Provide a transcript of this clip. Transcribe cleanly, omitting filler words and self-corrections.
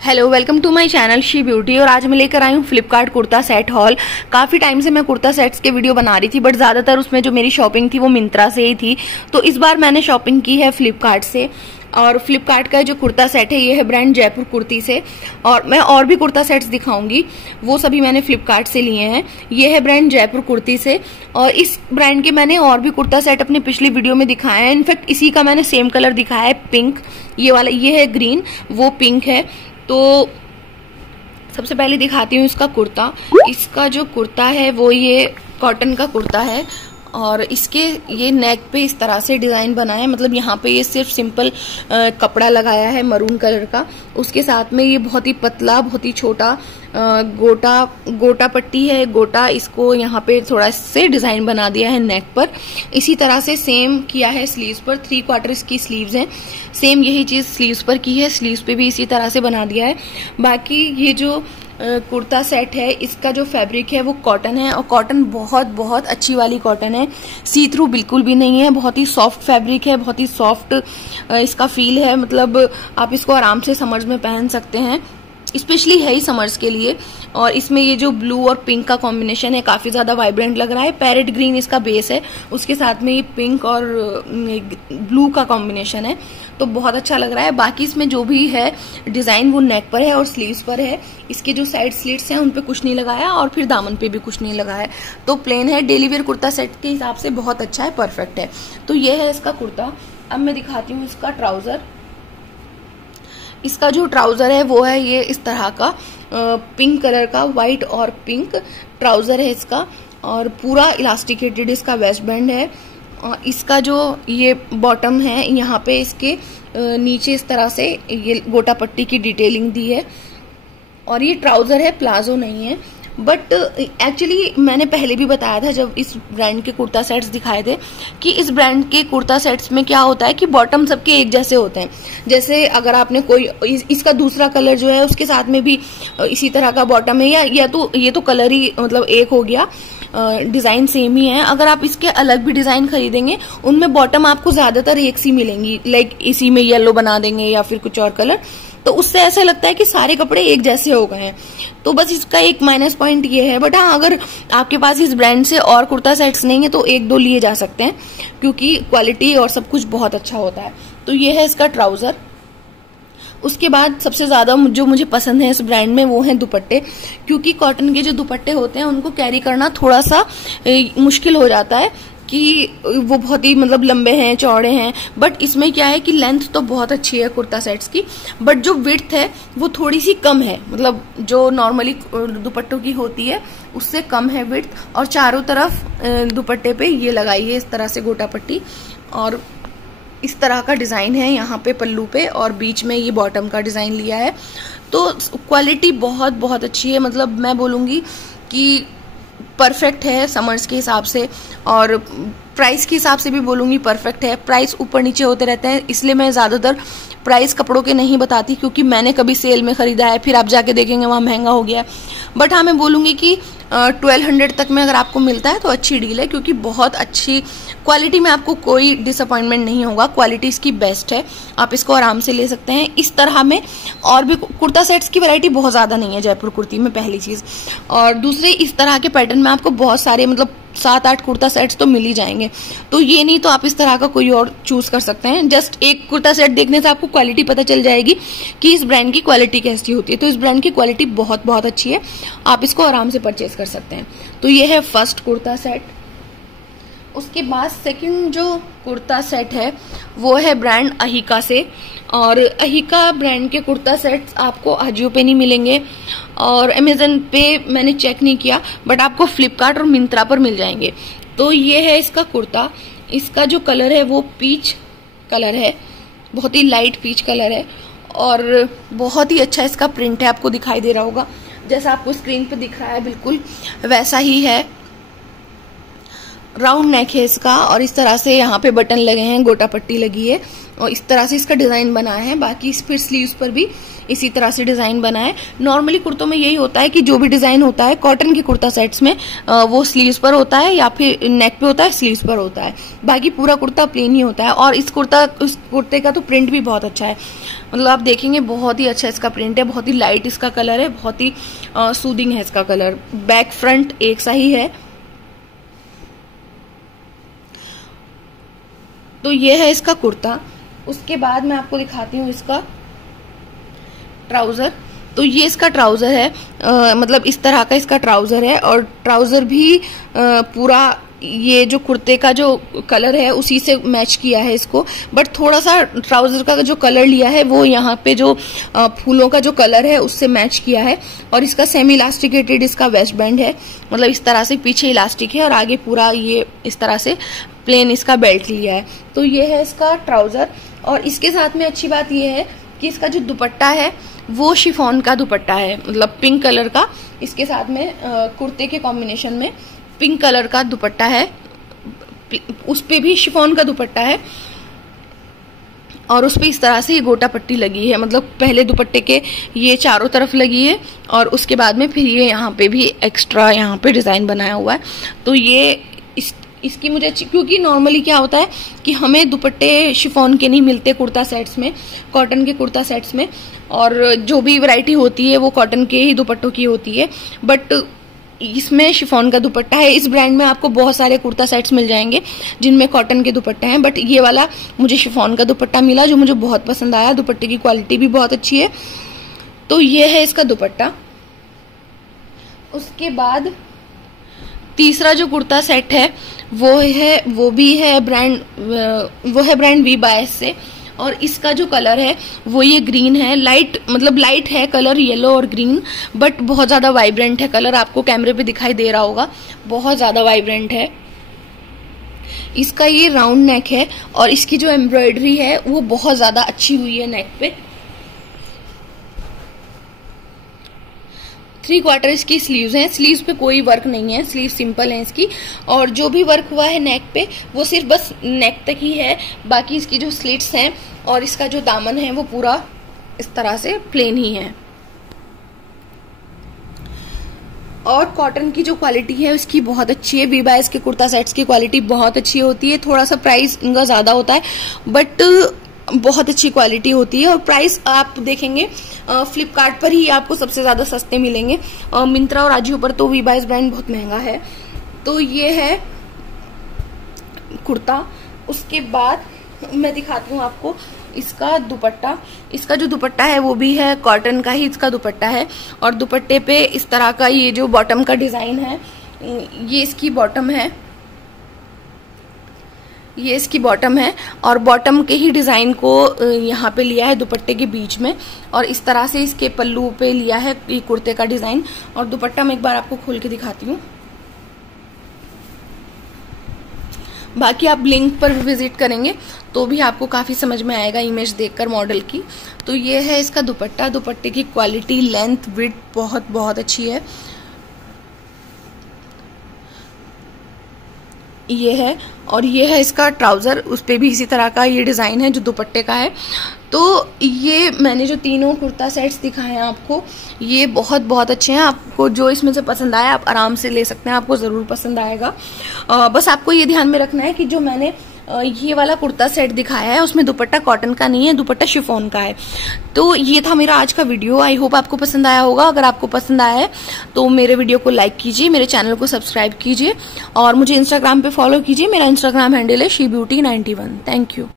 Hello, welcome to my channel She Beauty. और आज मैं लेकर आई हूँ फ्लिपकार्ट कुर्ता सेट हॉल। काफ़ी टाइम से मैं कुर्ता सेट्स के वीडियो बना रही थी, बट ज़्यादातर उसमें जो मेरी शॉपिंग थी वो मिंत्रा से ही थी। तो इस बार मैंने शॉपिंग की है फ्लिपकार्ट से। और फ्लिपकार्ट का जो कुर्ता सेट है ये है ब्रांड जयपुर कुर्ती से। और मैं और भी कुर्ता सेट्स दिखाऊंगी, वो सभी मैंने फ्लिपकार्ट से लिए हैं। ये है ब्रांड जयपुर कुर्ती से। और इस ब्रांड के मैंने और भी कुर्ता सेट अपने पिछली वीडियो में दिखाए हैं। इनफैक्ट इसी का मैंने सेम कलर दिखाया है, पिंक। ये वाला ये है ग्रीन, वो पिंक है। तो सबसे पहले दिखाती हूँ इसका कुर्ता। इसका जो कुर्ता है वो ये कॉटन का कुर्ता है। और इसके ये नेक पे इस तरह से डिजाइन बना है, मतलब यहाँ पे ये सिर्फ सिंपल कपड़ा लगाया है मरून कलर का। उसके साथ में ये बहुत ही पतला, बहुत ही छोटा गोटा पट्टी है। गोटा इसको यहाँ पे थोड़ा से डिजाइन बना दिया है नेक पर। इसी तरह से सेम किया है स्लीव्स पर। 3/4 इसकी स्लीव्स हैं। सेम यही चीज स्लीव्स पर की है, स्लीव्स पे भी इसी तरह से बना दिया है। बाकी ये जो कुर्ता सेट है, इसका जो फैब्रिक है वो कॉटन है। और कॉटन बहुत बहुत अच्छी वाली कॉटन है, सी थ्रू बिल्कुल भी नहीं है। बहुत ही सॉफ्ट फैब्रिक है, बहुत ही सॉफ्ट इसका फील है। मतलब आप इसको आराम से समर्स में पहन सकते हैं, स्पेशली है ही समर्स के लिए। और इसमें ये जो ब्लू और पिंक का कॉम्बिनेशन है काफी ज्यादा वाइब्रेंट लग रहा है। पैरेट ग्रीन इसका बेस है, उसके साथ में ये पिंक और ब्लू का कॉम्बिनेशन है, तो बहुत अच्छा लग रहा है। बाकी इसमें जो भी है डिजाइन वो नेक पर है और स्लीव्स पर है। इसके जो साइड स्लिट्स हैं उन पे कुछ नहीं लगाया, और फिर दामन पे भी कुछ नहीं लगाया, तो प्लेन है। डेली वेयर कुर्ता सेट के हिसाब से बहुत अच्छा है, परफेक्ट है। तो ये है इसका कुर्ता। अब मैं दिखाती हूँ इसका ट्राउजर। इसका जो ट्राउजर है वो है ये इस तरह का पिंक कलर का, व्हाइट और पिंक ट्राउजर है इसका। और पूरा इलास्टिकेटेड इसका वेस्ट बैंड है। और इसका जो ये बॉटम है, यहाँ पे इसके नीचे इस तरह से ये गोटा पट्टी की डिटेलिंग दी है। और ये ट्राउजर है, प्लाजो नहीं है। बट एक्चुअली मैंने पहले भी बताया था जब इस ब्रांड के कुर्ता सेट्स दिखाए थे कि इस ब्रांड के कुर्ता सेट्स में क्या होता है कि बॉटम सबके एक जैसे होते हैं। जैसे अगर आपने कोई इसका दूसरा कलर जो है उसके साथ में भी इसी तरह का बॉटम है, या तो ये तो कलर ही मतलब एक हो गया, डिजाइन सेम ही है। अगर आप इसके अलग भी डिजाइन खरीदेंगे उनमें बॉटम आपको ज्यादातर एक सी मिलेंगी, लाइक इसी में येलो बना देंगे या फिर कुछ और कलर, तो उससे ऐसा लगता है कि सारे कपड़े एक जैसे हो गए हैं। तो बस इसका एक माइनस पॉइंट ये है। बट हाँ, अगर आपके पास इस ब्रांड से और कुर्ता सेट्स नहीं है तो 1-2 लिए जा सकते हैं, क्योंकि क्वालिटी और सब कुछ बहुत अच्छा होता है। तो ये है इसका ट्राउजर। उसके बाद सबसे ज्यादा जो मुझे पसंद है इस ब्रांड में वो है दुपट्टे, क्योंकि कॉटन के जो दुपट्टे होते हैं उनको कैरी करना थोड़ा सा मुश्किल हो जाता है कि वो बहुत ही मतलब लंबे हैं, चौड़े हैं। बट इसमें क्या है कि लेंथ तो बहुत अच्छी है कुर्ता सेट्स की, बट जो विड्थ है वो थोड़ी सी कम है, मतलब जो नॉर्मली दुपट्टों की होती है उससे कम है विड्थ। और चारों तरफ दुपट्टे पे ये लगाई है इस तरह से गोटा पट्टी, और इस तरह का डिजाइन है यहाँ पे पल्लू पे, और बीच में ये बॉटम का डिजाइन लिया है। तो क्वालिटी बहुत बहुत अच्छी है, मतलब मैं बोलूंगी कि परफेक्ट है समर्स के हिसाब से। और प्राइस के हिसाब से भी बोलूंगी परफेक्ट है। प्राइस ऊपर नीचे होते रहते हैं, इसलिए मैं ज्यादातर प्राइस कपड़ों के नहीं बताती, क्योंकि मैंने कभी सेल में खरीदा है फिर आप जाके देखेंगे वहां महंगा हो गया। बट हाँ, मैं बोलूंगी कि 1200 तक में अगर आपको मिलता है तो अच्छी डील है, क्योंकि बहुत अच्छी क्वालिटी में आपको कोई डिसअपॉइंटमेंट नहीं होगा। क्वालिटी इसकी बेस्ट है, आप इसको आराम से ले सकते हैं। इस तरह में और भी कुर्ता सेट्स की वैरायटी बहुत ज्यादा नहीं है जयपुर कुर्ती में, पहली चीज। और दूसरी, इस तरह के पैटर्न में आपको बहुत सारे मतलब 7-8 कुर्ता सेट्स तो मिल ही जाएंगे। तो ये नहीं तो आप इस तरह का कोई और चूज कर सकते हैं। जस्ट एक कुर्ता सेट देखने से आपको क्वालिटी पता चल जाएगी कि इस ब्रांड की क्वालिटी कैसी होती है। तो इस ब्रांड की क्वालिटी बहुत बहुत अच्छी है, आप इसको आराम से परचेज कर सकते हैं। तो ये है फर्स्ट कुर्ता सेट। उसके बाद सेकंड जो कुर्ता सेट है वो है ब्रांड अहिका से। और अहिका ब्रांड के कुर्ता सेट्स आपको अजियो पे नहीं मिलेंगे, और अमेजन पे मैंने चेक नहीं किया, बट आपको फ्लिपकार्ट और मिंत्रा पर मिल जाएंगे। तो ये है इसका कुर्ता। इसका जो कलर है वो पीच कलर है, बहुत ही लाइट पीच कलर है, और बहुत ही अच्छा इसका प्रिंट है। आपको दिखाई दे रहा होगा, जैसा आपको स्क्रीन पे दिख रहा है बिल्कुल वैसा ही है। राउंड नेक है इसका, और इस तरह से यहाँ पे बटन लगे हैं, गोटा पट्टी लगी है। और इस तरह से इसका डिजाइन बना है। बाकी फिर स्लीव्स पर भी इसी तरह से डिजाइन बना है। नॉर्मली कुर्तों में यही होता है कि जो भी डिजाइन होता है कॉटन के कुर्ता सेट्स में वो स्लीव्स पर होता है या फिर नेक पे होता है, स्लीव्स पर होता है। बाकी पूरा कुर्ता प्लेन ही होता है। और इस कुर्ते का तो प्रिंट भी बहुत अच्छा है, मतलब आप देखेंगे बहुत ही अच्छा इसका प्रिंट है, बहुत ही लाइट इसका कलर है, बहुत ही सूदिंग है इसका कलर। बैक फ्रंट एक सा ही है। तो ये है इसका कुर्ता। उसके बाद मैं आपको दिखाती हूँ इसका ट्राउजर। तो ये इसका ट्राउजर है, मतलब इस तरह का इसका ट्राउजर है। और ट्राउजर भी पूरा ये जो कुर्ते का जो कलर है उसी से मैच किया है इसको, बट थोड़ा सा ट्राउजर का जो कलर लिया है वो यहाँ पे जो फूलों का जो कलर है उससे मैच किया है। और इसका सेमी इलास्टिकेटेड इसका वेस्ट बैंड है, मतलब इस तरह से पीछे इलास्टिक है और आगे पूरा ये इस तरह से प्लेन इसका बेल्ट लिया है। तो ये है इसका ट्राउजर। और इसके साथ में अच्छी बात ये है कि इसका जो दुपट्टा है वो शिफॉन का दुपट्टा है, मतलब पिंक कलर का। इसके साथ में कुर्ते के कॉम्बिनेशन में पिंक कलर का दुपट्टा है, उस पे भी शिफॉन का दुपट्टा है। और उस पे इस तरह से ये गोटा पट्टी लगी है, मतलब पहले दुपट्टे के ये चारों तरफ लगी है और उसके बाद में फिर ये यहाँ पे भी एक्स्ट्रा यहाँ पे डिजाइन बनाया हुआ है। तो ये इसकी मुझे, क्योंकि नॉर्मली क्या होता है कि हमें दुपट्टे शिफॉन के नहीं मिलते कुर्ता सेट्स में, कॉटन के कुर्ता सेट्स में, और जो भी वैरायटी होती है वो कॉटन के ही दुपट्टों की होती है। बट इसमें शिफॉन का दुपट्टा है। इस ब्रांड में आपको बहुत सारे कुर्ता सेट्स मिल जाएंगे जिनमें कॉटन के दुपट्टे हैं, बट ये वाला मुझे शिफॉन का दुपट्टा मिला जो मुझे बहुत पसंद आया। दुपट्टे की क्वालिटी भी बहुत अच्छी है। तो ये है इसका दुपट्टा। उसके बाद तीसरा जो कुर्ता सेट है वो भी है ब्रांड वी बायस से। और इसका जो कलर है वो ये ग्रीन है, लाइट, मतलब लाइट है कलर, येलो और ग्रीन, बट बहुत ज्यादा वाइब्रेंट है कलर। आपको कैमरे पे दिखाई दे रहा होगा, बहुत ज्यादा वाइब्रेंट है। इसका ये राउंड नेक है और इसकी जो एम्ब्रॉयडरी है वो बहुत ज्यादा अच्छी हुई है नेक पे। 3/4 इसकी स्लीव्स हैं। स्लीव्स पे कोई वर्क नहीं है, स्लीव सिंपल है इसकी। और जो भी वर्क हुआ है नेक पे वो सिर्फ बस नेक तक ही है। बाकी इसकी जो स्लिट्स हैं और इसका जो दामन है वो पूरा इस तरह से प्लेन ही है। और कॉटन की जो क्वालिटी है उसकी बहुत अच्छी है। वी बायस के कुर्ता सेट्स की क्वालिटी बहुत अच्छी होती है। थोड़ा सा प्राइस इनका ज्यादा होता है बट बहुत अच्छी क्वालिटी होती है। और प्राइस आप देखेंगे फ्लिपकार्ट पर ही आपको सबसे ज्यादा सस्ते मिलेंगे। मिंत्रा और आजियो पर तो वी बायस ब्रांड बहुत महंगा है। तो ये है कुर्ता। उसके बाद मैं दिखाती हूँ आपको इसका दुपट्टा। इसका जो दुपट्टा है वो भी है कॉटन का ही इसका दुपट्टा है। और दुपट्टे पे इस तरह का ये जो बॉटम का डिजाइन है, ये इसकी बॉटम है, ये इसकी बॉटम है। और बॉटम के ही डिजाइन को यहाँ पे लिया है दुपट्टे के बीच में, और इस तरह से इसके पल्लू पे लिया है ये कुर्ते का डिजाइन। और दुपट्टा मैं एक बार आपको खोल के दिखाती हूँ। बाकी आप लिंक पर विजिट करेंगे तो भी आपको काफी समझ में आएगा इमेज देखकर मॉडल की। तो ये है इसका दुपट्टा। दुपट्टे की क्वालिटी, लेंथ, विड्थ बहुत बहुत अच्छी है। ये है। और ये है इसका ट्राउजर, उस पे भी इसी तरह का ये डिजाइन है जो दुपट्टे का है। तो ये मैंने जो तीनों कुर्ता सेट्स दिखाए हैं आपको, ये बहुत बहुत अच्छे हैं। आपको जो इसमें से पसंद आया आप आराम से ले सकते हैं, आपको जरूर पसंद आएगा। बस आपको ये ध्यान में रखना है कि जो मैंने ये वाला कुर्ता सेट दिखाया है उसमें दुपट्टा कॉटन का नहीं है, दुपट्टा शिफॉन का है। तो ये था मेरा आज का वीडियो। आई होप आपको पसंद आया होगा। अगर आपको पसंद आया है तो मेरे वीडियो को लाइक कीजिए, मेरे चैनल को सब्सक्राइब कीजिए और मुझे इंस्टाग्राम पे फॉलो कीजिए। मेरा इंस्टाग्राम हैंडल है shebeauty91। Thank you.